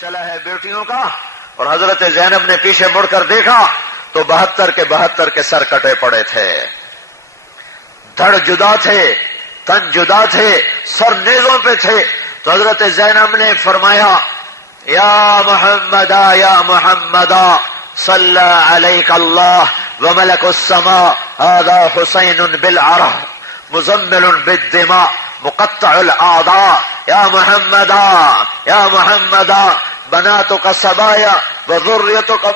چلا ہے بیٹیوں کا، اور حضرت زینب نے پیچھے مڑ کر دیکھا تو 72 کے سر کٹے پڑے تھے، دھڑ جدا تھے، تن جدا تھے، سر نیزوں پہ تھے. تو حضرت زینب نے فرمایا یا محمد صلی علیک اللہ وملک السماء هذا حسین بالعرہ مزمل بالدماء مقطع الاعضاء یا محمد بناتک سبایا وذریتک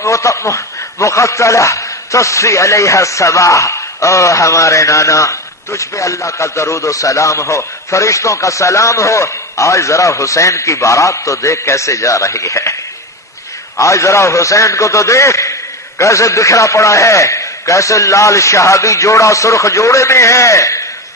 مقتلہ تصفی علیہ السباح. او ہمارے نانا، تجھ پہ اللہ کا درود و سلام ہو، فرشتوں کا سلام ہو. آج ذرا حسین کی بارات تو دیکھ کیسے جا رہی ہے، آج ذرا حسین کو تو دیکھ کیسے بکھرا پڑا ہے، کیسے لال شہابی جوڑا سرخ جوڑے میں ہے.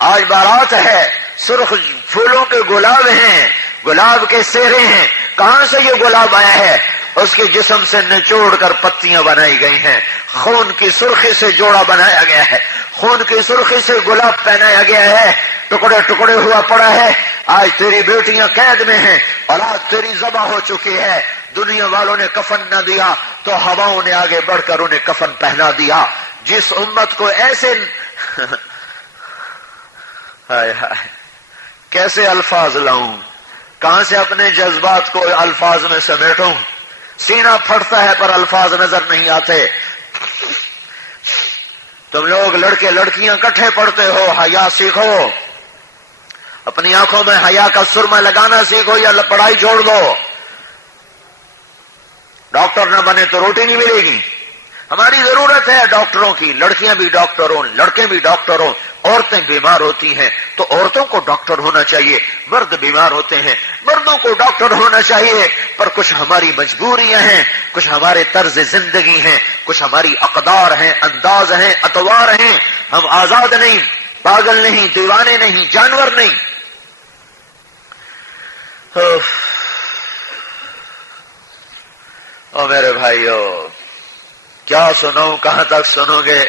آج بارات ہے، سرخ پھولوں کے گلاب ہیں، گلاب کے سیرے ہیں. کہاں سے یہ گلاب آیا ہے؟ اس کے جسم سے نچوڑ کر پتیاں بنائی گئی ہیں، خون کی سرخی سے جوڑا بنایا گیا ہے، خون کی سرخی سے گلاب پہنایا گیا ہے، ٹکڑے ٹکڑے ہوا پڑا ہے. آج تیری بیٹیاں قید میں ہیں، اولاد تیری ذبح ہو چکی ہے. دنیا والوں نے کفن نہ دیا تو ہواؤں نے آگے بڑھ کر انہیں کفن پہنا دیا. جس امت کو ایسے ہائے ہائے کیسے الفاظ لاؤں، کہاں سے اپنے جذبات کو الفاظ میں سمیٹوں؟ سینہ پھٹتا ہے پر الفاظ نظر نہیں آتے. تم لوگ لڑکے لڑکیاں کٹھے پڑھتے ہو، حیا سیکھو، اپنی آنکھوں میں حیا کا سرما لگانا سیکھو یا پڑھائی چھوڑ دو. ڈاکٹر نہ بنے تو روٹی نہیں ملے گی. ہماری ضرورت ہے ڈاکٹروں کی، لڑکیاں بھی ڈاکٹر ہوں، لڑکے بھی ڈاکٹر ہوں. عورتیں بیمار ہوتی ہیں تو عورتوں کو ڈاکٹر ہونا چاہیے، مرد بیمار ہوتے ہیں مردوں کو ڈاکٹر ہونا چاہیے. پر کچھ ہماری مجبوریاں ہیں، کچھ ہمارے طرز زندگی ہیں، کچھ ہماری اقدار ہیں، انداز ہیں، اطوار ہیں. ہم آزاد نہیں، پاگل نہیں، دیوانے نہیں، جانور نہیں. او میرے بھائیو، کیا سنوں، کہاں تک سنو گے؟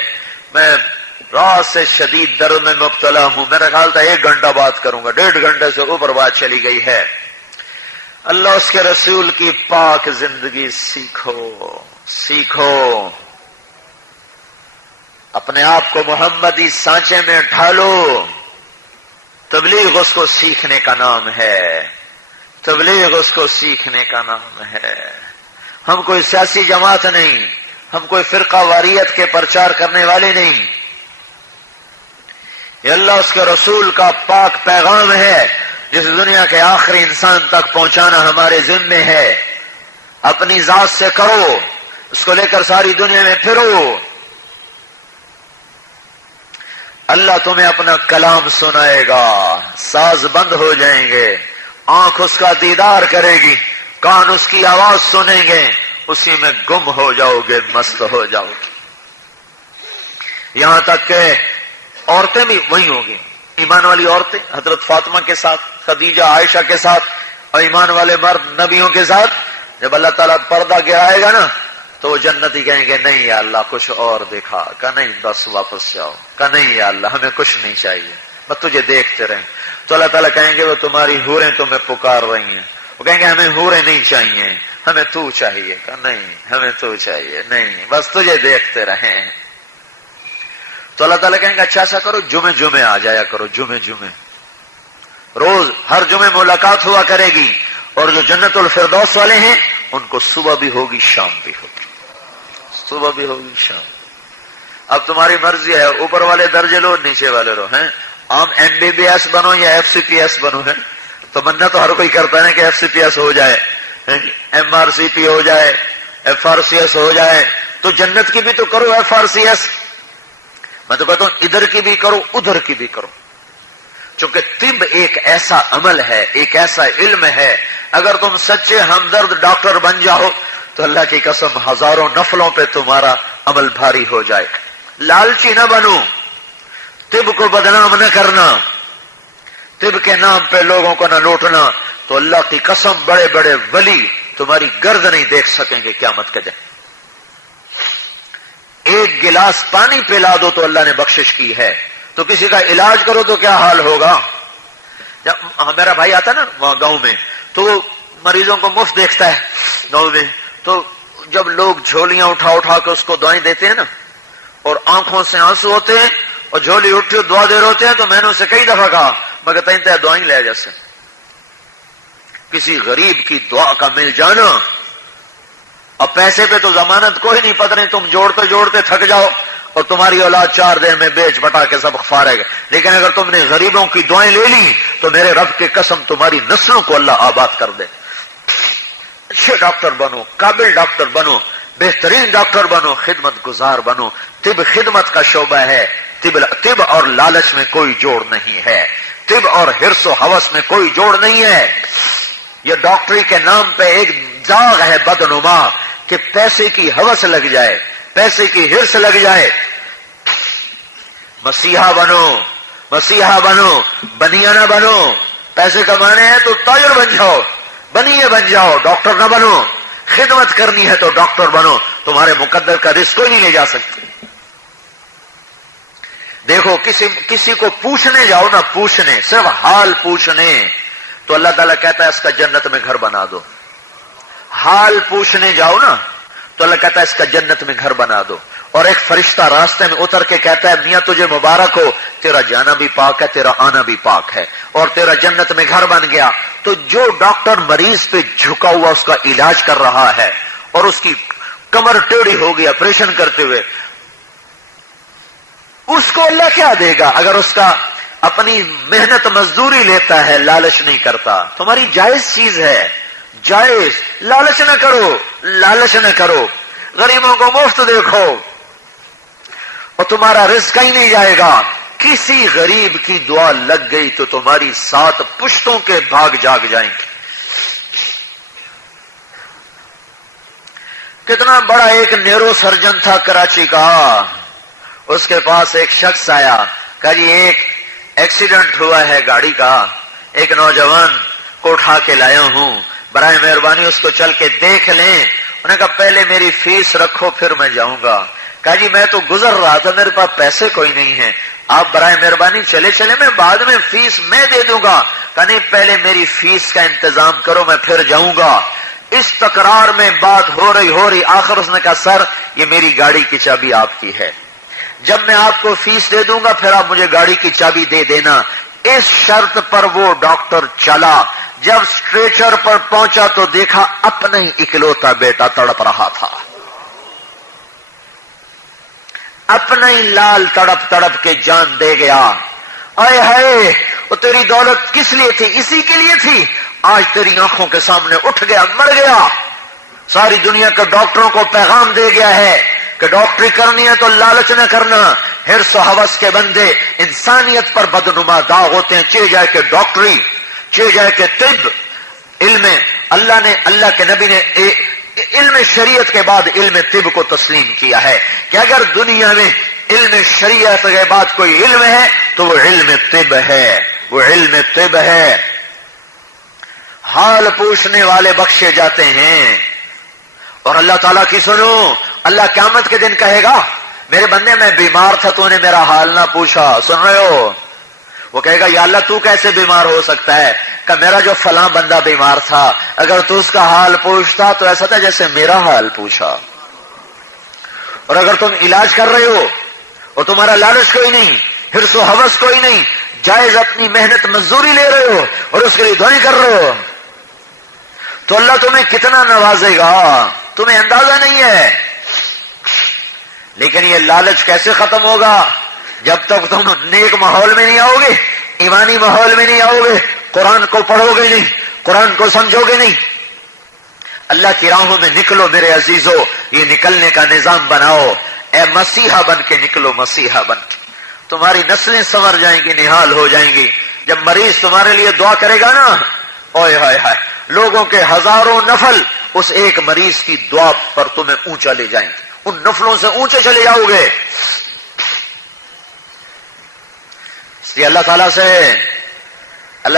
میں رات سے شدید درد میں مبتلا ہوں. میرا خیال تھا 1 گھنٹہ بات کروں گا، 1.5 گھنٹے سے اوپر بات چلی گئی ہے. اللہ اس کے رسول کی پاک زندگی سیکھو، سیکھو، اپنے آپ کو محمدی سانچے میں ڈھالو. تبلیغ اس کو سیکھنے کا نام ہے، تبلیغ اس کو سیکھنے کا نام ہے. ہم کوئی سیاسی جماعت نہیں، ہم کوئی فرقہ واریت کے پرچار کرنے والے نہیں. یہ اللہ اس کے رسول کا پاک پیغام ہے جس دنیا کے آخری انسان تک پہنچانا ہمارے ذمے ہے. اپنی ذات سے کرو، اس کو لے کر ساری دنیا میں پھرو. اللہ تمہیں اپنا کلام سنائے گا، ساز بند ہو جائیں گے، آنکھ اس کا دیدار کرے گی، کان اس کی آواز سنیں گے، اسی میں گم ہو جاؤ گے، مست ہو جاؤ گے. یہاں تک کہ عورتیں بھی وہی ہوں گی، ایمان والی عورتیں حضرت فاطمہ کے ساتھ، خدیجہ عائشہ کے ساتھ، اور ایمان والے مرد نبیوں کے ساتھ. جب اللہ تعالیٰ پردہ گرائے گا نا تو وہ جنتی کہیں گے نہیں یا اللہ کچھ اور دکھا. کہا نہیں بس واپس جاؤ. کہا نہیں یا اللہ ہمیں کچھ نہیں چاہیے، بس تجھے دیکھتے رہیں. تو اللہ تعالیٰ کہیں گے وہ تمہاری حوریں تمہیں پکار رہی ہیں. وہ کہیں گے ہمیں حوریں نہیں چاہیے، ہمیں تو چاہیے. کہا نہیں ہمیں تو چاہیے، نہیں بس تجھے دیکھتے رہیں. تو اللہ تعالیٰ کہیں گے اچھا ایسا کرو، جمعے آ جایا کرو، جمعے روز ہر جمعے ملاقات ہوا کرے گی. اور جو جنت الفردوس والے ہیں ان کو صبح بھی ہوگی شام بھی ہوگی، صبح بھی ہوگی شام. اب تمہاری مرضی ہے، اوپر والے درجے لو، نیچے والے لو. ہیں عام MBBS بنو یا FCPS بنو. ہے تو مننا تو ہر کوئی کرتا ہے کہ FCPS ہو جائے، MRCP ہو جائے، FRCS ہو جائے. تو جنت کی بھی تو کرو FRCS. میں تو کہتا ہوں ادھر کی بھی کرو ادھر کی بھی کرو. چونکہ طب ایک ایسا عمل ہے، ایک ایسا علم ہے، اگر تم سچے ہمدرد ڈاکٹر بن جاؤ تو اللہ کی قسم ہزاروں نفلوں پہ تمہارا عمل بھاری ہو جائے. لالچی نہ بنو، طب کو بدنام نہ کرنا، طب کے نام پہ لوگوں کو نہ لوٹنا. تو اللہ کی قسم بڑے بڑے ولی تمہاری گرد نہیں دیکھ سکیں گے قیامت کے دن. ایک گلاس پانی پلا دو تو اللہ نے بخشش کی ہے، تو کسی کا علاج کرو تو کیا حال ہوگا. جب میرا بھائی آتا نا وہاں گاؤں میں تو وہ مریضوں کو مفت دیکھتا ہے. میں تو جب لوگ جھولیاں اٹھا اٹھا کے اس کو دعائیں دیتے ہیں نا اور آنکھوں سے آنسو ہوتے ہیں اور جھولی اٹھی اور دعا دے رہے ہوتے ہیں تو میں نے اسے کئی دفعہ کہا میں کہتا انتہا دعائیں لے جیسے کسی غریب کی دعا کا مل جانا. اب پیسے پہ تو ضمانت کوئی نہیں، پتہ نہیں تم جوڑتے جوڑتے تھک جاؤ اور تمہاری اولاد 4 دن میں بیچ بٹا کے سب فارغ ہے، لیکن اگر تم نے غریبوں کی دعائیں لے لی تو میرے رب کی قسم تمہاری نسلوں کو اللہ آباد کر دے. اچھے ڈاکٹر بنو، قابل ڈاکٹر بنو، بہترین ڈاکٹر بنو، خدمت گزار بنو. طب خدمت کا شعبہ ہے. طب اور لالچ میں کوئی جوڑ نہیں ہے، طب اور حرص و ہوس میں کوئی جوڑ نہیں ہے. یہ ڈاکٹری کے نام پہ ایک داغ ہے بدنما کہ پیسے کی ہوس لگ جائے، پیسے کی حرص لگ جائے. مسیحا بنو، مسیحا بنو، بنیا نہ بنو. پیسے کمانے ہیں تو تاجر بن جاؤ، بنیے بن جاؤ، ڈاکٹر نہ بنو. خدمت کرنی ہے تو ڈاکٹر بنو. تمہارے مقدر کا رزق کوئی نہیں لے جا سکتے. دیکھو کسی کو پوچھنے جاؤ نا، پوچھنے، صرف حال پوچھنے، تو اللہ تعالیٰ کہتا ہے اس کا جنت میں گھر بنا دو. حال پوچھنے جاؤ نا تو اللہ کہتا ہے اس کا جنت میں گھر بنا دو. اور ایک فرشتہ راستے میں اتر کے کہتا ہے میاں تجھے مبارک ہو، تیرا جانا بھی پاک ہے، تیرا آنا بھی پاک ہے، اور تیرا جنت میں گھر بن گیا. تو جو ڈاکٹر مریض پہ جھکا ہوا اس کا علاج کر رہا ہے اور اس کی کمر ٹیڑھی ہو گئی آپریشن کرتے ہوئے، اس کو اللہ کیا دے گا اگر اس کا اپنی محنت مزدوری لیتا ہے، لالچ نہیں کرتا؟ تمہاری جائز چیز ہے، جائز. لالچ نہ کرو، لالچ نہ کرو. غریبوں کو مفت دیکھو اور تمہارا رزق کہیں نہیں جائے گا. کسی غریب کی دعا لگ گئی تو تمہاری 7 پشتوں کے بھاگ جاگ جائیں گے. کتنا بڑا ایک نیورو سرجن تھا کراچی کا، اس کے پاس ایک شخص آیا، کہا جی ایک ایکسیڈنٹ ہوا ہے گاڑی کا، ایک نوجوان کو اٹھا کے لایا ہوں، برائے مہربانی اس کو چل کے دیکھ لیں. انہوں نے کہا پہلے میری فیس رکھو پھر میں جاؤں گا. کہا جی میں تو گزر رہا تھا، میرے پاس پیسے کوئی نہیں ہیں، آپ برائے مہربانی چلے چلے، میں بعد میں فیس میں دے دوں گا. کہا نہیں پہلے میری فیس کا انتظام کرو میں پھر جاؤں گا. اس تکرار میں بات ہو رہی آخر اس نے کہا سر یہ میری گاڑی کی چابی آپ کی ہے، جب میں آپ کو فیس دے دوں گا پھر آپ مجھے گاڑی کی چابی دے دینا. اس شرط پر وہ ڈاکٹر چلا. جب اسٹریچر پر پہنچا تو دیکھا اپنا ہی اکلوتا بیٹا تڑپ رہا تھا، اپنا ہی لال تڑپ تڑپ کے جان دے گیا. آئے ہائے وہ تیری دولت کس لیے تھی؟ اسی کے لیے تھی. آج تیری آنکھوں کے سامنے اٹھ گیا، مر گیا. ساری دنیا کے ڈاکٹروں کو پیغام دے گیا ہے کہ ڈاکٹری کرنی ہے تو لالچ نہ کرنا. حرص و ہوس کے بندے انسانیت پر بدنما داغ ہوتے ہیں، چاہے جائے کہ ڈاکٹری، چاہے جائے کہ طب. علم اللہ کے نبی نے علم شریعت کے بعد علم طب کو تسلیم کیا ہے کہ اگر دنیا میں علم شریعت کے بعد کوئی علم ہے تو وہ علم طب ہے، وہ علم طب ہے. حال پوچھنے والے بخشے جاتے ہیں. اور اللہ تعالیٰ کی سنو، اللہ قیامت کے دن کہے گا میرے بندے میں بیمار تھا تو نے میرا حال نہ پوچھا. سن رہے ہو؟ وہ کہے گا یا اللہ تو کیسے بیمار ہو سکتا ہے؟ کہ میرا جو فلاں بندہ بیمار تھا اگر تو اس کا حال پوچھتا تو ایسا تھا جیسے میرا حال پوچھا. اور اگر تم علاج کر رہے ہو اور تمہارا لالچ کوئی نہیں، حرص و ہوس کوئی نہیں، جائز اپنی محنت مزدوری لے رہے ہو اور اس کے لیے دعائیں کر رہے ہو تو اللہ تمہیں کتنا نوازے گا تمہیں اندازہ نہیں ہے. لیکن یہ لالچ کیسے ختم ہوگا؟ جب تک تم نیک ماحول میں نہیں آؤ گے، ایمانی ماحول میں نہیں آؤ گے، قرآن کو پڑھو گے نہیں، قرآن کو سمجھو گے نہیں. اللہ کی راہوں میں نکلو میرے عزیزو، یہ نکلنے کا نظام بناؤ. اے مسیحا بن کے نکلو، مسیحا بن کے تمہاری نسلیں سنور جائیں گی، نہال ہو جائیں گی. جب مریض تمہارے لیے دعا کرے گا نا، اوئے ہائے ہائے، لوگوں کے ہزاروں نفل اس ایک مریض کی دعا پر تمہیں اونچا لے جائیں گے، ان نفلوں سے اونچے چلے جاؤ گے. اس لیے اللہ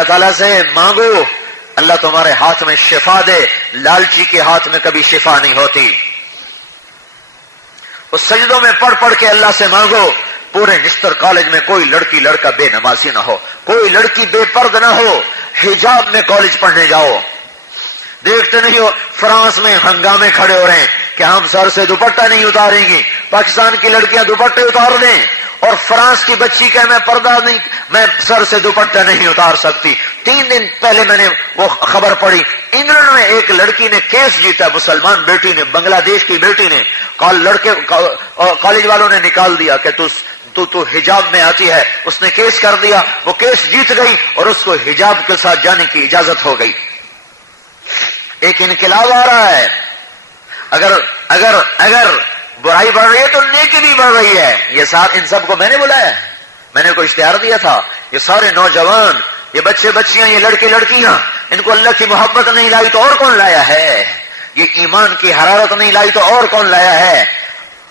تعالیٰ سے مانگو، اللہ تمہارے ہاتھ میں شفا دے. لالچی کے ہاتھ میں کبھی شفا نہیں ہوتی. اس سجدوں میں پڑھ پڑھ کے اللہ سے مانگو. پورے نشتر کالج میں کوئی لڑکی لڑکا بے نمازی نہ ہو، کوئی لڑکی بے پرد نہ ہو. حجاب میں کالج پڑھنے جاؤ. دیکھتے نہیں ہو فرانس میں ہنگامے کھڑے ہو رہے ہیں کہ ہم سر سے دوپٹہ نہیں اتاریں گی، پاکستان کی لڑکیاں دوپٹے اتار دیں، اور فرانس کی بچی کہ میں پردہ نہیں، میں سر سے دوپٹہ نہیں اتار سکتی۔ 3 دن پہلے میں نے وہ خبر پڑھی، انگلینڈ میں ایک لڑکی نے کیس جیتا، مسلمان بیٹی نے، بنگلہ دیش کی بیٹی نے، کالج والوں نے نکال دیا کہ تو حجاب میں آتی ہے، اس نے کیس کر دیا، وہ کیس جیت گئی اور اس کو حجاب کے ساتھ جانے کی اجازت ہو گئی۔ ایک انقلاب آ رہا ہے۔ اگر برائی بڑھ رہی ہے تو نیکی بھی بڑھ رہی ہے۔ یہ ان سب کو میں نے بلایا، میں نے کوئی اشتہار دیا تھا، یہ سارے نوجوان، یہ بچے بچیاں، یہ لڑکے لڑکیاں، ان کو اللہ کی محبت نہیں لائی تو اور کون لایا ہے؟ یہ ایمان کی حرارت نہیں لائی تو اور کون لایا ہے؟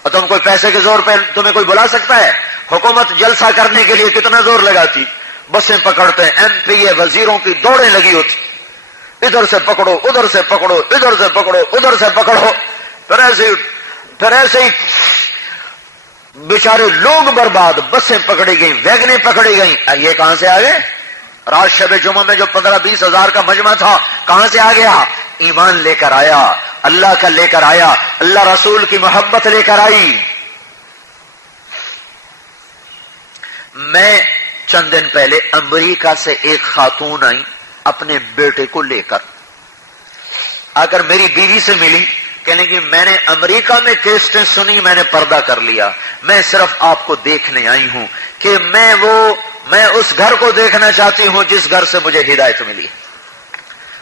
اور تم کوئی پیسے کے زور پہ تمہیں کوئی بلا سکتا ہے؟ حکومت جلسہ کرنے کے لیے کتنا زور لگاتی، بسیں پکڑتے، ایم پی اے وزیروں کی دوڑیں لگی ہوتی، ادھر سے پکڑو ادھر سے پکڑو ادھر سے پکڑو ادھر سے پکڑو، پھر ایسے ہی بیچارے لوگ برباد، بسیں پکڑی گئیں، ویگنیں پکڑی گئیں۔ یہ کہاں سے آ گئے؟ رات شب جمعہ میں جو 15-20 ہزار کا مجمع تھا کہاں سے آ گیا؟ ایمان لے کر آیا، اللہ کا لے کر آیا، اللہ رسول کی محبت لے کر آئی۔ میں چند دن پہلے امریکہ سے ایک خاتون آئی اپنے بیٹے کو لے کر، آ کر میری بیوی سے ملی، کہنے کہ میں نے امریکہ میں کیسٹیں سنی، میں نے پردہ کر لیا، میں صرف آپ کو دیکھنے آئی ہوں کہ میں اس گھر کو دیکھنا چاہتی ہوں جس گھر سے مجھے ہدایت ملی،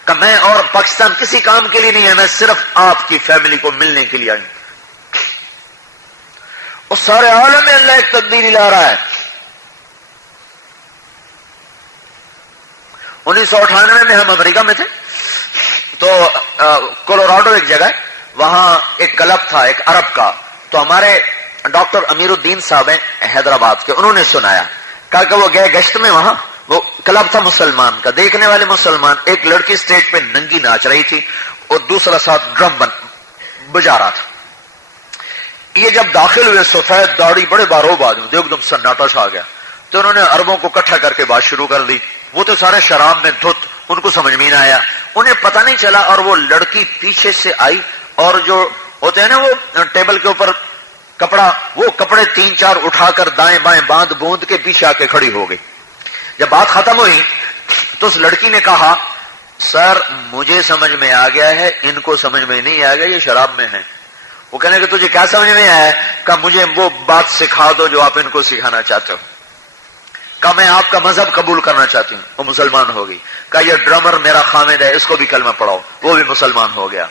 کہ میں اور پاکستان کسی کام کے لیے نہیں ہے، میں صرف آپ کی فیملی کو ملنے کے لیے آئی ہوں۔ اس سارے عالم میں اللہ ایک تبدیلی لا رہا ہے۔ 1998 میں ہم امریکہ میں تھے، تو کولوراڈو ایک جگہ ہے، وہاں ایک کلب تھا ایک عرب کا، تو ہمارے ڈاکٹر امیر الدین صاحب ہیں حیدرآباد کے، انہوں نے سنایا، کہا کہ وہ گئے گشت میں، وہاں وہ کلب تھا مسلمان کا، دیکھنے والے مسلمان، ایک لڑکی سٹیج پہ ننگی ناچ رہی تھی اور دوسرا ساتھ ڈرم بجا رہا تھا۔ یہ جب داخل ہوئے، سفید داڑھی، بڑے باروب آدمی، ایک دم سناٹا سا آ گیا، تو انہوں نے عربوں کو اکٹھا کر کے بات شروع کر دی، وہ تو سارے شراب میں دھت، ان کو سمجھ میں نہ آیا، انہیں پتہ نہیں چلا، اور وہ لڑکی پیچھے سے آئی اور جو ہوتے ہیں نا وہ ٹیبل کے اوپر کپڑا، وہ کپڑے 3-4 اٹھا کر دائیں بائیں باندھ بوند کے پیچھے آ کے کھڑی ہو گئی۔ جب بات ختم ہوئی تو اس لڑکی نے کہا، سر مجھے سمجھ میں آ گیا ہے، ان کو سمجھ میں نہیں آ گیا، یہ شراب میں ہے۔ وہ کہنے کہ تجھے کیا سمجھ میں آیا ہے؟ کہ مجھے وہ بات سکھا دو جو آپ ان کو سکھانا چاہتے ہو۔ کہ میں آپ کا مذہب قبول کرنا چاہتی ہوں۔ وہ مسلمان ہو گئی۔ کہ یہ ڈرمر میرا خامد ہے، اس کو بھی کلمہ پڑھاؤ، وہ بھی مسلمان ہو گیا۔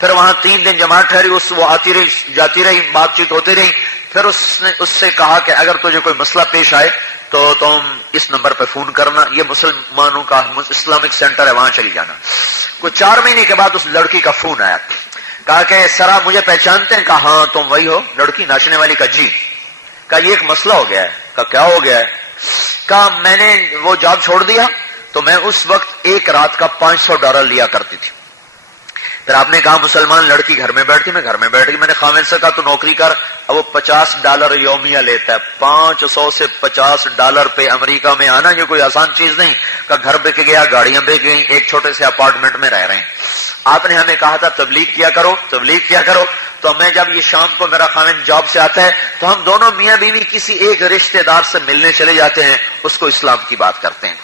پھر وہاں 3 دن جماعت ٹھہری، وہ آتی رہی جاتی رہی، بات چیت ہوتی رہی۔ پھر اس نے اس سے کہا کہ اگر تجھے کوئی مسئلہ پیش آئے تو تم اس نمبر پہ فون کرنا، یہ مسلمانوں کا اسلامک سینٹر ہے، وہاں چلی جانا۔ کوئی 4 مہینے کے بعد اس لڑکی کا فون آیا، کہا کہ سر آپ مجھے پہچانتے ہیں؟ کہا ہاں تم وہی ہو لڑکی ناچنے والی؟ کا جی۔ کہا یہ ایک مسئلہ ہو گیا ہے۔ کہا کیا ہو گیا ہے؟ کہا میں نے وہ جاب چھوڑ دیا، تو میں اس وقت ایک رات کا $500 لیا کرتی تھی۔ پھر آپ نے کہا مسلمان لڑکی گھر میں بیٹھتی، میں گھر میں بیٹھ گئی۔ میں نے خامد سے کہا تو نوکری کر، اب وہ $50 یومیہ لیتا ہے۔ 500 سے $50 پہ امریکہ میں آنا یہ کوئی آسان چیز نہیں۔ کہ گھر بک گیا، گاڑیاں بک گئیں، ایک چھوٹے سے اپارٹمنٹ میں رہ رہے ہیں۔ آپ نے ہمیں کہا تھا تبلیغ کیا کرو، تبلیغ کیا کرو۔ تو میں جب یہ شام کو میرا خامد جاب سے آتا ہے تو ہم دونوں میاں بیوی کسی ایک رشتہ دار سے ملنے چلے جاتے ہیں، اس کو اسلام کی بات کرتے ہیں۔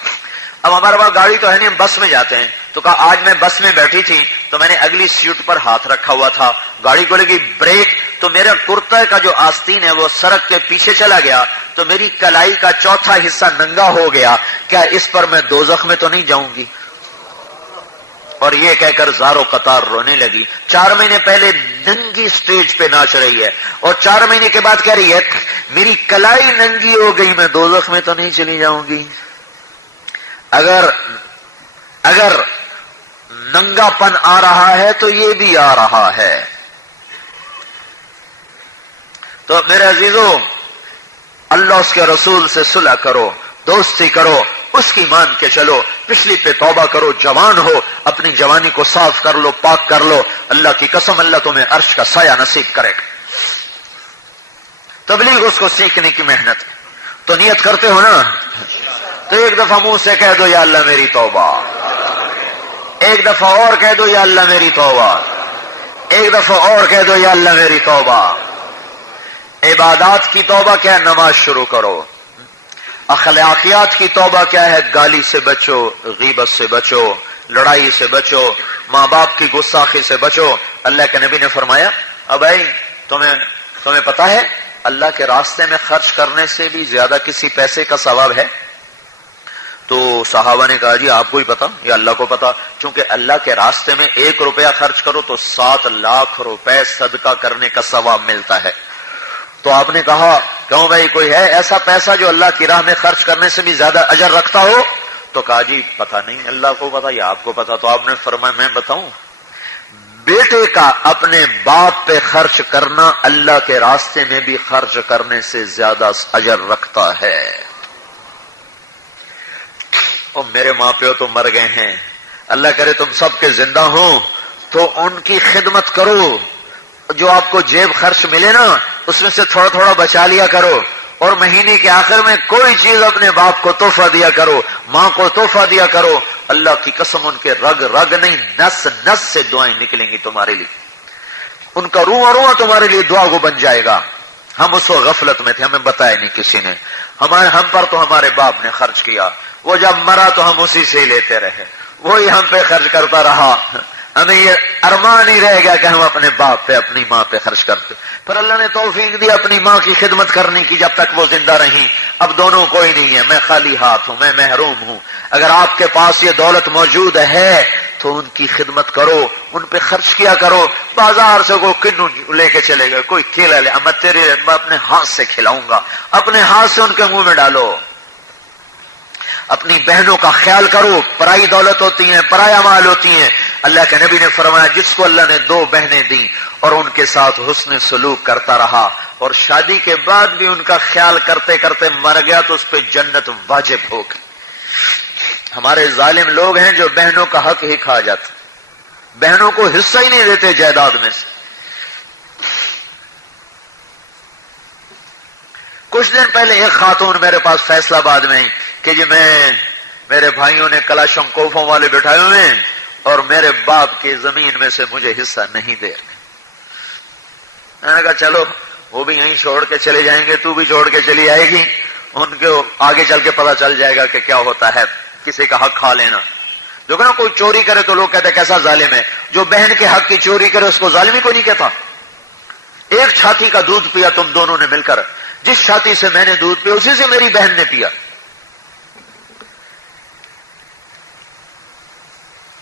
اب ہمارے پاس گاڑی تو ہے نہیں، ہم بس میں جاتے ہیں۔ تو کہا آج میں بس میں بیٹھی تھی تو میں نے اگلی سیٹ پر ہاتھ رکھا ہوا تھا، گاڑی کو لگی بریک، تو میرا کرتا کا جو آستین ہے وہ سڑک کے پیچھے چلا گیا، تو میری کلائی کا چوتھا حصہ ننگا ہو گیا۔ کیا اس پر میں دوزخ میں تو نہیں جاؤں گی؟ اور یہ کہہ کر زار و قطار رونے لگی۔ 4 مہینے پہلے ننگی سٹیج پہ ناچ رہی ہے، اور 4 مہینے کے بعد کہہ رہی ہے میری کلائی ننگی ہو گئی، میں دوزخ میں تو نہیں چلی جاؤں گی۔ اگر ننگا پن آ رہا ہے تو یہ بھی آ رہا ہے۔ تو میرے عزیزو، اللہ اس کے رسول سے صلح کرو، دوستی کرو، اس کی مان کے چلو، پچھلی پہ توبہ کرو، جوان ہو، اپنی جوانی کو صاف کر لو، پاک کر لو، اللہ کی قسم اللہ تمہیں عرش کا سایہ نصیب کرے گا۔ تبلیغ اس کو سیکھنے کی محنت، تو نیت کرتے ہو نا؟ تو ایک دفعہ منہ سے کہہ دو یا اللہ میری توبہ، ایک دفعہ اور کہہ دو یا اللہ میری توبہ۔ ایک دفعہ اور کہہ دو یا اللہ میری توبہ. عبادات کی توبہ کیا ہے؟ نماز شروع کرو. اخلاقیات کی توبہ کیا ہے؟ گالی سے بچو، غیبت سے بچو، لڑائی سے بچو، ماں باپ کی گستاخی سے بچو. اللہ کے نبی نے فرمایا اب بھائی تمہیں پتا ہے اللہ کے راستے میں خرچ کرنے سے بھی زیادہ کسی پیسے کا ثواب ہے؟ تو صحابہ نے کہا جی آپ کو ہی پتا یا اللہ کو پتا. چونکہ اللہ کے راستے میں 1 روپیہ خرچ کرو تو 7 لاکھ روپے صدقہ کرنے کا ثواب ملتا ہے. تو آپ نے کہا کیوں بھائی کوئی ہے ایسا پیسہ جو اللہ کی راہ میں خرچ کرنے سے بھی زیادہ اجر رکھتا ہو؟ تو کہا جی پتا نہیں، اللہ کو پتا یا آپ کو پتا. تو آپ نے فرمایا میں بتاؤں، بیٹے کا اپنے باپ پہ خرچ کرنا اللہ کے راستے میں بھی خرچ کرنے سے زیادہ اجر رکھتا ہے. اور میرے ماں پیو تو مر گئے ہیں، اللہ کرے تم سب کے زندہ ہوں تو ان کی خدمت کرو. جو آپ کو جیب خرچ ملے نا اس میں سے تھوڑا تھوڑا بچا لیا کرو، اور مہینے کے آخر میں کوئی چیز اپنے باپ کو تحفہ دیا کرو، ماں کو تحفہ دیا کرو. اللہ کی قسم ان کے رگ رگ نہیں نس نس سے دعائیں نکلیں گی تمہارے لیے، ان کا روح روح تمہارے لیے دعا کو بن جائے گا. ہم اس وقت غفلت میں تھے، ہمیں بتایا نہیں کسی نے. ہم پر تو ہمارے باپ نے خرچ کیا، وہ جب مرا تو ہم اسی سے ہی لیتے رہے، وہی ہم پہ خرچ کرتا رہا. ہمیں یہ ارمان ہی رہ گیا کہ ہم اپنے باپ پہ اپنی ماں پہ خرچ کرتے. پھر اللہ نے توفیق دی اپنی ماں کی خدمت کرنے کی جب تک وہ زندہ رہیں. اب دونوں کوئی نہیں ہے، میں خالی ہاتھ ہوں، میں محروم ہوں. اگر آپ کے پاس یہ دولت موجود ہے تو ان کی خدمت کرو، ان پہ خرچ کیا کرو. بازار سے کوئی کنو لے کے چلے گئے، کوئی کھیلا لے، میں تیرے میں اپنے ہاتھ سے کھلاؤں گا، اپنے ہاتھ سے ان کے منہ میں ڈالو. اپنی بہنوں کا خیال کرو، پرائی دولت ہوتی ہیں، پرایا مال ہوتی ہیں. اللہ کے نبی نے فرمایا جس کو اللہ نے 2 بہنیں دیں اور ان کے ساتھ حسن سلوک کرتا رہا اور شادی کے بعد بھی ان کا خیال کرتے کرتے مر گیا تو اس پہ جنت واجب ہوگی. ہمارے ظالم لوگ ہیں جو بہنوں کا حق ہی کھا جاتے، بہنوں کو حصہ ہی نہیں دیتے جائیداد میں سے. کچھ دن پہلے ایک خاتون میرے پاس فیصلہ آباد میں آئی کہ جی میرے بھائیوں نے کلاشنکوفوں والے بٹھائے ہوئے ہیں اور میرے باپ کی زمین میں سے مجھے حصہ نہیں دے رہے. میں نے کہا چلو وہ بھی یہیں چھوڑ کے چلے جائیں گے، تو بھی چھوڑ کے چلی آئے گی، ان کو آگے چل کے پتا چل جائے گا کہ کیا ہوتا ہے کسی کا حق کھا لینا. جو کہ نا کوئی چوری کرے تو لوگ کہتے ہیں کیسا ظالم ہے، جو بہن کے حق کی چوری کرے اس کو ظالم ہی کوئی نہیں کہتا. ایک چھاتی کا دودھ پیا تم دونوں نے مل کر، جس چھاتی سے میں نے دودھ پیا اسی سے میری بہن نے پیا،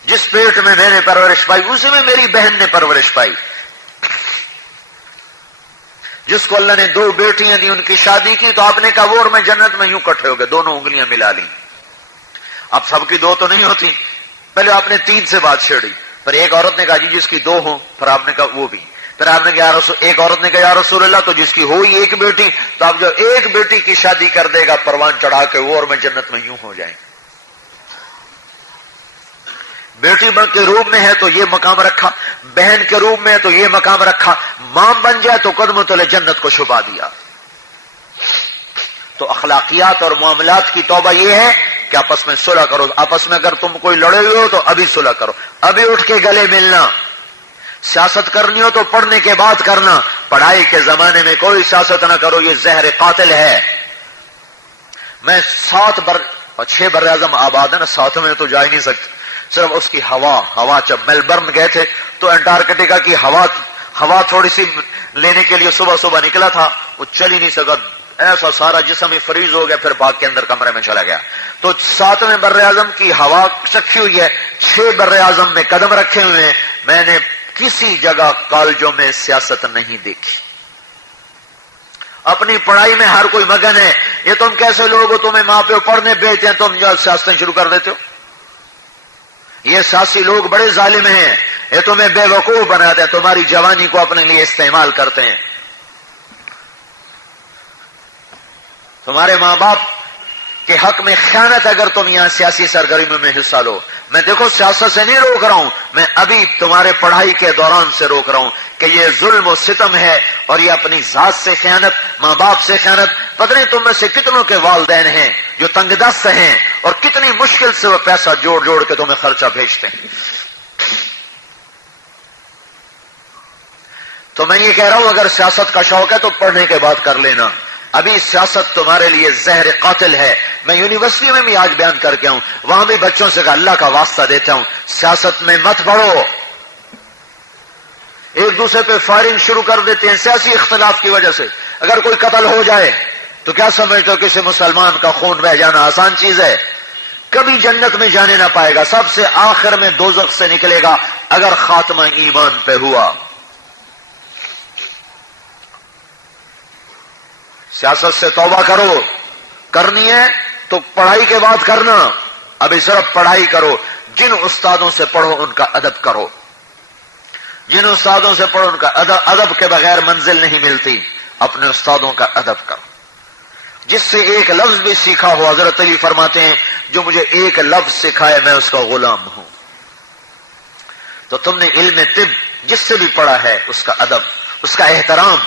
جس پیٹ میں میں نے پرورش پائی اسی میں میری بہن نے پرورش پائی. جس کو اللہ نے 2 بیٹیاں دی ان کی شادی کی تو آپ نے کہا وہ اور میں جنت میں یوں کٹھے ہو گئے، دونوں انگلیاں ملا لی. اب سب کی 2 تو نہیں ہوتی، پہلے آپ نے 3 سے بات چھیڑی، پھر ایک عورت نے کہا جی جس کی 2 ہوں، پھر آپ نے کہا وہ بھی، پھر آپ نے کہا ایک عورت نے کہا یا رسول اللہ تو جس کی ہوئی 1 بیٹی تو آپ جو 1 بیٹی کی شادی کر دے گا پروان چڑھا کے وہ اور میں جنت میں یوں ہو جائیں. بیٹی بن کے روپ میں ہے تو یہ مقام رکھا، بہن کے روپ میں ہے تو یہ مقام رکھا، ماں بن جائے تو قدم تلے جنت کو چھپا دیا. تو اخلاقیات اور معاملات کی توبہ یہ ہے کہ آپس میں صلح کرو. آپس میں اگر تم کوئی لڑے ہوئے ہو تو ابھی صلح کرو، ابھی اٹھ کے گلے ملنا. سیاست کرنی ہو تو پڑھنے کے بعد کرنا، پڑھائی کے زمانے میں کوئی سیاست نہ کرو، یہ زہر قاتل ہے. میں 6 بر اعظم آباد ہے نا، 7 میں تو جا ہی نہیں سکتے. صرف اس کی ہوا جب میلبرن گئے تھے تو انٹارکٹیکا کی ہوا تھوڑی سی لینے کے لیے صبح نکلا تھا، وہ چل ہی نہیں سکا، ایسا سارا جسم ہی فریز ہو گیا، پھر بھاگ کے اندر کمرے میں چلا گیا. تو 7ویں بر اعظم کی ہوا چکھی ہوئی ہے، 6 بر اعظم میں قدم رکھے ہوئے ہیں. میں نے کسی جگہ کالجوں میں سیاست نہیں دیکھی. اپنی پڑھائی میں ہر کوئی مگن ہے. یہ تم کیسے لوگ ہو، تمہیں ماں پیو پڑھنے بھیجتے ہیں، تم جو سیاستیں شروع کر دیتے ہو. یہ سیاسی لوگ بڑے ظالم ہیں، یہ تمہیں بے وقوف بناتے ہیں، تمہاری جوانی کو اپنے لیے استعمال کرتے ہیں. تمہارے ماں باپ کے حق میں خیانت اگر تم یہاں سیاسی سرگرمیوں میں حصہ لو. میں دیکھو سیاست سے نہیں روک رہا ہوں، میں ابھی تمہارے پڑھائی کے دوران سے روک رہا ہوں کہ یہ ظلم و ستم ہے اور یہ اپنی ذات سے خیانت، ماں باپ سے خیانت. پتہ نہیں تم میں سے کتنوں کے والدین ہیں جو تنگ دست ہیں اور کتنی مشکل سے وہ پیسہ جوڑ کے تمہیں خرچہ بھیجتے ہیں. تو میں یہ کہہ رہا ہوں اگر سیاست کا شوق ہے تو پڑھنے کے بعد کر لینا. ابھی سیاست تمہارے لیے زہر قاتل ہے. میں یونیورسٹی میں بھی آج بیان کر کے ہوں, وہاں بھی بچوں سے اللہ کا واسطہ دیتا ہوں, سیاست میں مت پڑھو. ایک دوسرے پہ فائرنگ شروع کر دیتے ہیں سیاسی اختلاف کی وجہ سے. اگر کوئی قتل ہو جائے تو کیا سمجھتے ہو کسی مسلمان کا خون بہ جانا آسان چیز ہے؟ کبھی جنت میں جانے نہ پائے گا, سب سے آخر میں دوزخ سے نکلے گا اگر خاتمہ ایمان پہ ہوا. سیاست سے توبہ کرو, کرنی ہے تو پڑھائی کے بعد کرنا. ابھی صرف پڑھائی کرو. جن استادوں سے پڑھو ان کا ادب کرو, جن استادوں سے پڑھو ان کا ادب کے بغیر منزل نہیں ملتی. اپنے استادوں کا ادب کرو. جس سے ایک لفظ بھی سیکھا ہو, حضرت علی فرماتے ہیں جو مجھے ایک لفظ سکھائے میں اس کا غلام ہوں. تو تم نے علم طب جس سے بھی پڑھا ہے اس کا ادب, اس کا احترام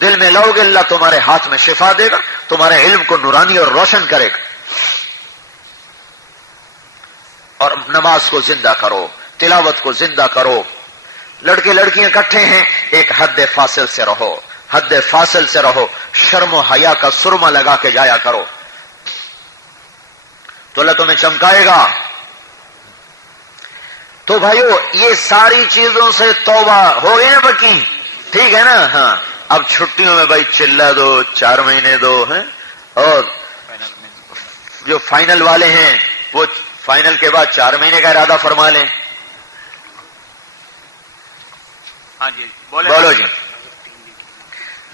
دل میں لاؤ گے, اللہ تمہارے ہاتھ میں شفا دے گا, تمہارے علم کو نورانی اور روشن کرے گا. اور نماز کو زندہ کرو, تلاوت کو زندہ کرو. لڑکے لڑکیاں اکٹھے ہیں, ایک حد فاصل سے رہو, حد فاصل سے رہو. شرم و حیا کا سرما لگا کے جایا کرو تو اللہ تمہیں چمکائے گا. تو بھائیو یہ ساری چیزوں سے توبہ ہو گئی نا پکی, ٹھیک ہے نا؟ ہاں. اب چھٹیوں میں بھائی چلا دو, 4 مہینے دو ہیں, اور جو فائنل والے ہیں وہ فائنل کے بعد 4 مہینے کا ارادہ فرما لیں. ہاں جی بولو جی.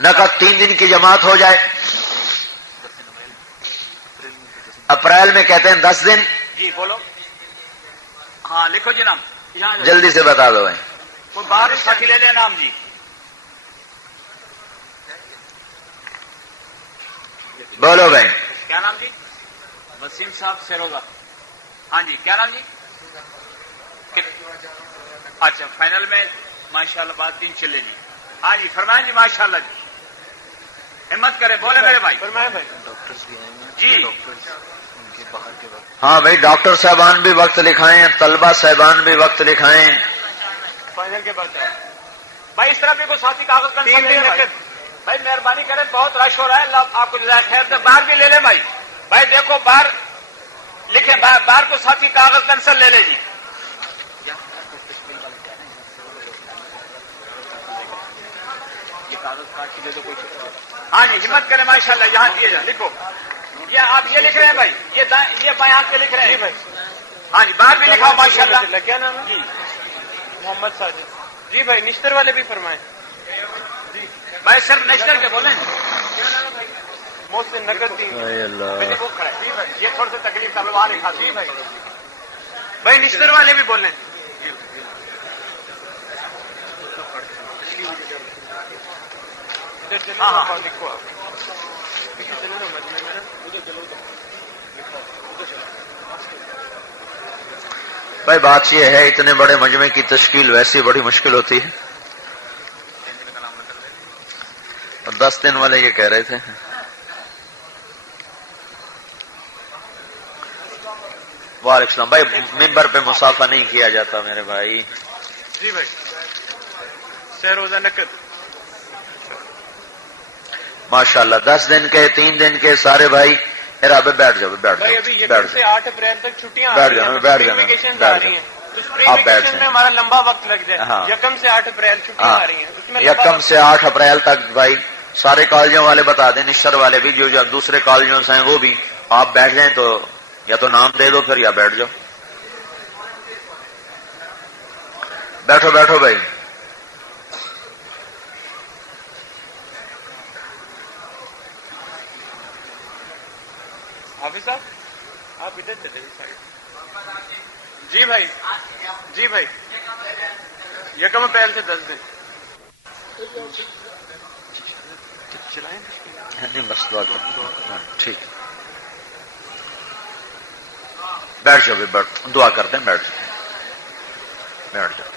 نقد 3 دن کی جماعت ہو جائے, اپریل میں کہتے ہیں 10 دن. جی بولو. ہاں لکھو جی نام, جلدی سے بتا دو بھائی. کوئی باہر ساتھی لے لیں نام. جی بولو بھائی. کیا نام جی؟ وسیم صاحب سیروزہ. ہاں جی کیا نام جی؟ اچھا فائنل میں ماشاءاللہ بات 3 چلے جی. ہاں جی فرمائیں جی. ماشاءاللہ جی, ہمت کرے, بولے میرے بھائی. فرمائیں بھائی. جی ہاں بھائی, ڈاکٹر صاحبان بھی وقت لکھائیں, طلبہ صاحبان بھی وقت لکھائیں. فائنل کے بعد بھائی اس طرح بھی کوئی ساتھی کاغذ کا 3 دن بھائی مہربانی کریں, بہت رش ہو رہا ہے. اللہ آپ کو جزائے خیر دے. باہر بھی لے لیں بھائی. بھائی دیکھو باہر لکھیں, باہر کو ساتھی کاغذ پینسل لے لیں جی. ہاں جی ہمت کریں ماشاءاللہ. یہاں دیے جائیں, لکھو. یہ آپ یہ لکھ رہے ہیں بھائی, یہ بائیں ہاتھ پہ لکھ رہے ہیں بھائی. ہاں جی باہر بھی لکھاؤ ماشاءاللہ. کیا نام ہے جی؟ محمد ساجد. جی بھائی نشتر والے بھی فرمائیں. بھائی صرف نشتر کے بولیں. محسن نقد دی یہ تھوڑا سا تکلیف تھا وہاں لکھا. جی بھائی. بھائی نشتر والے بھی بولیں. ہاں لکھو. بھائی بات یہ ہے, اتنے بڑے مجمع کی تشکیل ویسی بڑی مشکل ہوتی ہے. 10 دن والے یہ کہہ رہے تھے. وعلیکم السلام. بھائی ممبر پہ مسافہ نہیں کیا جاتا میرے بھائی. جی بھائی سیروزہ نقد. ماشاءاللہ 10 دن کے 3 دن کے سارے بھائی ارادے بیٹھ جاؤ, بیٹھ بھائی. جاؤ, ابھی یہ بیٹھ سے جاؤ, 8 اپریل تک چھٹیاں بیٹھ جانا, بیٹھ جانا, ویکیشن آ رہی ہیں. آپ بیٹھ میں ہمارا لمبا وقت لگ جائے. ہاں. 1 سے 8 اپریل چھٹیاں آ رہی ہیں. اس میں 1 سے 8 اپریل تک بھائی سارے کالجوں والے بتا دیں, نشتر والے بھی جو دوسرے کالجوں سے ہیں وہ بھی. آپ بیٹھ جائیں تو یا تو نام دے دو پھر, یا بیٹھ جاؤ. بیٹھو بیٹھو بھائی. حافظ صاحب آپ ادھر چلے جی بھائی. جی بھائی 1 اپریل سے 10 دن نہیں بس دعا کرو. ٹھیک بیٹھ جاؤ, بیٹھ دعا کرتے ہیں, بیٹھ جاؤ, بیٹھ جاؤ.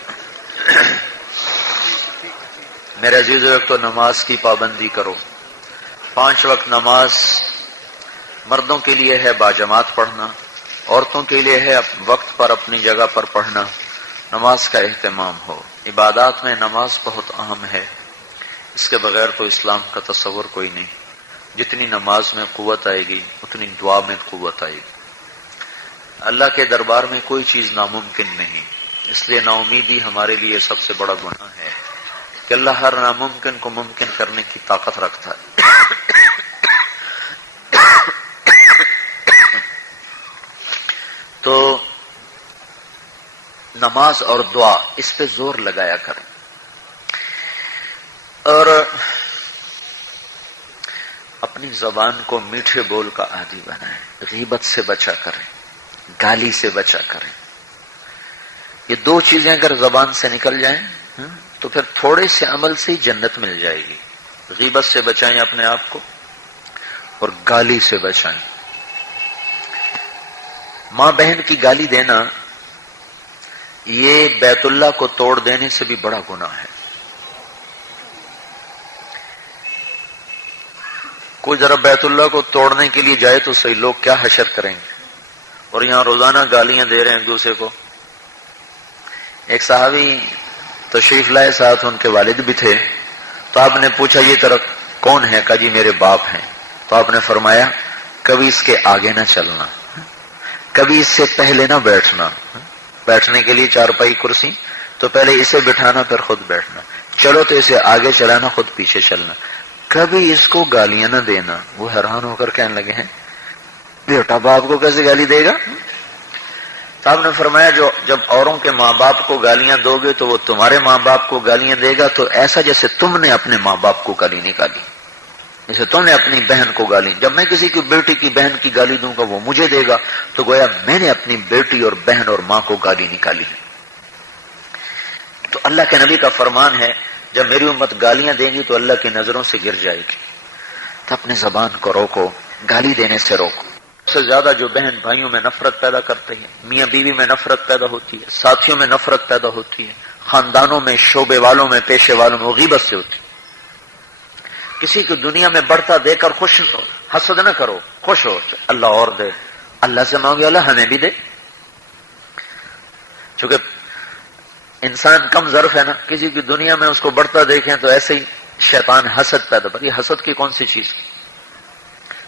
میرے عزیزو, ایک تو نماز کی پابندی کرو. 5 وقت نماز مردوں کے لیے ہے باجماعت پڑھنا, عورتوں کے لیے ہے وقت پر اپنی جگہ پر پڑھنا. نماز کا اہتمام ہو. عبادات میں نماز بہت اہم ہے. اس کے بغیر تو اسلام کا تصور کوئی نہیں. جتنی نماز میں قوت آئے گی اتنی دعا میں قوت آئے گی. اللہ کے دربار میں کوئی چیز ناممکن نہیں. اس لیے نا امیدی ہمارے لیے سب سے بڑا گناہ ہے کہ اللہ ہر ناممکن کو ممکن کرنے کی طاقت رکھتا ہے. تو نماز اور دعا اس پہ زور لگایا کریں. اور اپنی زبان کو میٹھے بول کا عادی بنائیں. غیبت سے بچا کریں, گالی سے بچا کریں. یہ دو چیزیں اگر زبان سے نکل جائیں تو پھر تھوڑے سے عمل سے ہی جنت مل جائے گی. غیبت سے بچائیں اپنے آپ کو اور گالی سے بچائیں. ماں بہن کی گالی دینا یہ بیت اللہ کو توڑ دینے سے بھی بڑا گناہ ہے. کوئی ذرا بیت اللہ کو توڑنے کے لیے جائے تو صحیح, لوگ کیا حشر کریں گے. اور یہاں روزانہ گالیاں دے رہے ہیں ایک دوسرے کو. ایک صحابی تشریف لائے, ساتھ ان کے والد بھی تھے. تو آپ نے پوچھا یہ طرف کون ہے؟ کہا جی میرے باپ ہیں. تو آپ نے فرمایا کبھی اس کے آگے نہ چلنا, کبھی اس سے پہلے نہ بیٹھنا. بیٹھنے کے لیے چارپائی کرسی تو پہلے اسے بٹھانا پھر خود بیٹھنا. چلو تو اسے آگے چلانا, خود پیچھے چلنا. کبھی اس کو گالیاں نہ دینا. وہ حیران ہو کر کہنے لگے ہیں بیٹا باپ کو کیسے گالی دے گا؟ تو آپ نے فرمایا جب اوروں کے ماں باپ کو گالیاں دو گے تو وہ تمہارے ماں باپ کو گالیاں دے گا تو ایسا جیسے تم نے اپنے ماں باپ کو گالی نکالی, جیسے تم نے اپنی بہن کو گالی. جب میں کسی کی بیٹی کی بہن کی گالی دوں گا وہ مجھے دے گا تو گویا میں نے اپنی بیٹی اور بہن اور ماں کو گالی نکالی ہے. تو اللہ کے نبی کا فرمان ہے جب میری امت گالیاں دیں گی تو اللہ کی نظروں سے گر جائے گی. تو اپنی زبان کو روکو, گالی دینے سے روکو. سب سے زیادہ جو بہن بھائیوں میں نفرت پیدا کرتے ہیں, میاں بیوی میں نفرت پیدا ہوتی ہے, ساتھیوں میں نفرت پیدا ہوتی ہے, خاندانوں میں, شعبے والوں میں, پیشے والوں میں, وہ غیبت سے ہوتی ہے. کسی کو دنیا میں بڑھتا دے کر خوش حسد نہ کرو, خوش ہو اللہ اور دے, اللہ سے مانگے اللہ ہمیں بھی دے. چونکہ انسان کم ظرف ہے نا, کسی کی دنیا میں اس کو بڑھتا دیکھیں تو ایسے ہی شیطان حسد پیدا کر. یہ حسد کی کون سی چیز کی؟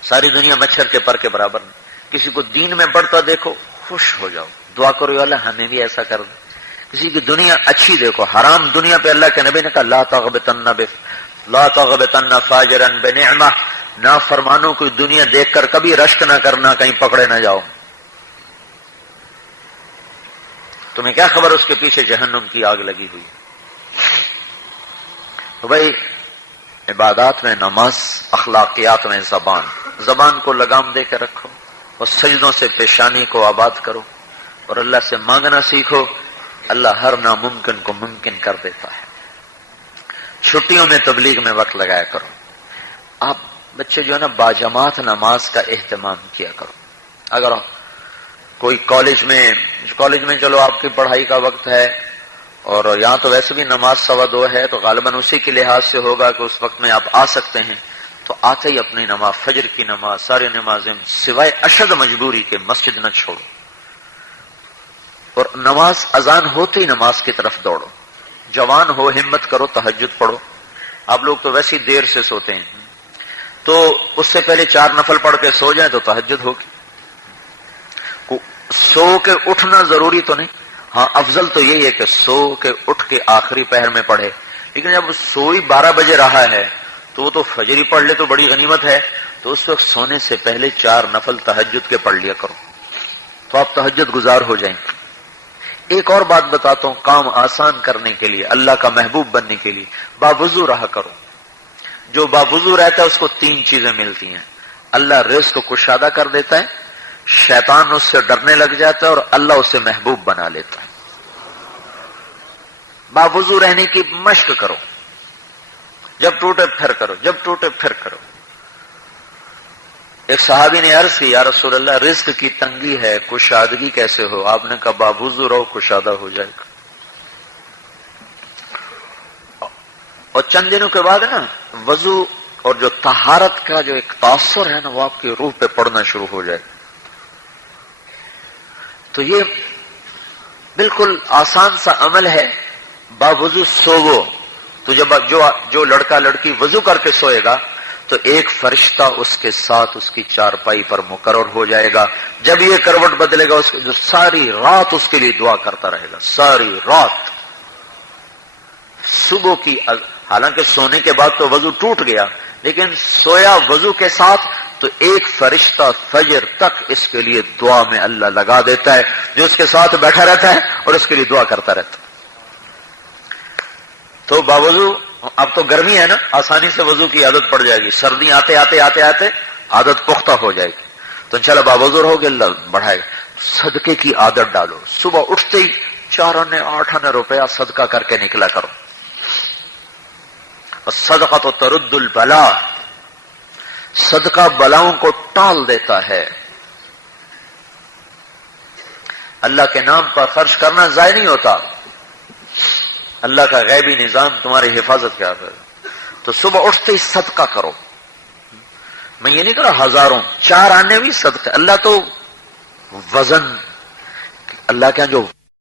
ساری دنیا مچھر کے پر کے برابر نہیں. کسی کو دین میں بڑھتا دیکھو خوش ہو جاؤ, دعا کرو اللہ ہمیں بھی ایسا کر دے. کسی کی دنیا اچھی دیکھو, حرام دنیا پہ اللہ کے نبی نے کہا لا تغبطن فاجرا بنعمہ, نافرمانوں کی دنیا دیکھ کر کبھی رشک نہ کرنا, کہیں پکڑے نہ جاؤ. تمہیں کیا خبر اس کے پیچھے جہنم کی آگ لگی ہوئی. تو بھائی عبادات میں نماز, اخلاقیات میں زبان کو لگام دے کے رکھو, اور سجدوں سے پیشانی کو آباد کرو, اور اللہ سے مانگنا سیکھو. اللہ ہر ناممکن کو ممکن کر دیتا ہے. چھٹیوں میں تبلیغ میں وقت لگایا کرو. آپ بچے جو ہے نا باجماعت نماز کا اہتمام کیا کرو. اگر کوئی کالج میں چلو آپ کی پڑھائی کا وقت ہے, اور یہاں تو ویسے بھی نماز 2:15 ہے, تو غالباً اسی کے لحاظ سے ہوگا کہ اس وقت میں آپ آ سکتے ہیں. تو آتے ہی اپنی نماز, فجر کی نماز, ساری نمازیں سوائے اشد مجبوری کے مسجد نہ چھوڑو, اور نماز اذان ہوتے ہی نماز کی طرف دوڑو. جوان ہو ہمت کرو, تہجد پڑھو. آپ لوگ تو ویسے ہی دیر سے سوتے ہیں, تو اس سے پہلے 4 نفل پڑھ کے سو جائیں تو تہجد ہوگی. سو کے اٹھنا ضروری تو نہیں, ہاں افضل تو یہی ہے کہ سو کے اٹھ کے آخری پہر میں پڑھے. لیکن جب سوئی 12 بجے رہا ہے تو وہ تو فجر ہی پڑھ لے تو بڑی غنیمت ہے. تو اس وقت سونے سے پہلے 4 نفل تہجد کے پڑھ لیا کرو, تو آپ تہجد گزار ہو جائیں. ایک اور بات بتاتا ہوں, کام آسان کرنے کے لیے, اللہ کا محبوب بننے کے لیے باوضو رہا کرو. جو باوضو رہتا ہے اس کو 3 چیزیں ملتی ہیں. اللہ رزق کو کشادہ کر دیتا ہے, شیطان اس سے ڈرنے لگ جاتا ہے, اور اللہ اسے محبوب بنا لیتا ہے. باوضو رہنے کی مشق کرو, جب ٹوٹے پھر کرو, جب ٹوٹے پھر کرو. ایک صحابی نے عرض کی, یا رسول اللہ رزق کی تنگی ہے, کشادگی کیسے ہو؟ آپ نے کہا باوضو رہو, کشادہ ہو جائے گا. اور چند دنوں کے بعد نا وضو اور جو طہارت کا جو ایک تاثر ہے نا وہ آپ کی روح پہ پڑنا شروع ہو جائے. تو یہ بالکل آسان سا عمل ہے, باوضو سوو تو جب جو لڑکا لڑکی وضو کر کے سوئے گا تو ایک فرشتہ اس کے ساتھ اس کی چارپائی پر مقرر ہو جائے گا. جب یہ کروٹ بدلے گا جو ساری رات اس کے لیے دعا کرتا رہے گا, ساری رات. صبح کی, حالانکہ سونے کے بعد تو وضو ٹوٹ گیا, لیکن سویا وضو کے ساتھ تو ایک فرشتہ فجر تک اس کے لیے دعا میں اللہ لگا دیتا ہے, جو اس کے ساتھ بیٹھا رہتا ہے اور اس کے لیے دعا کرتا رہتا ہے. تو باوضو, اب تو گرمی ہے نا, آسانی سے وضو کی عادت پڑ جائے گی. سردی آتے آتے آتے آتے عادت پختہ ہو جائے گی, تو انشاءاللہ باوضو رہو گے, اللہ بڑھائے گا. صدقے کی عادت ڈالو, صبح اٹھتے ہی 4 آنے 8 آنے روپیہ صدقہ کر کے نکلا کرو. صدقہ تو ترد البلا, صدقہ بلاؤں کو ٹال دیتا ہے. اللہ کے نام پر خرچ کرنا ضائع نہیں ہوتا, اللہ کا غیبی نظام تمہاری حفاظت کیا کرے. تو صبح اٹھتے ہی صدقہ کرو. میں یہ نہیں کہہ رہا ہزاروں, 4 آنے بھی صدقہ. اللہ تو وزن, اللہ کے جو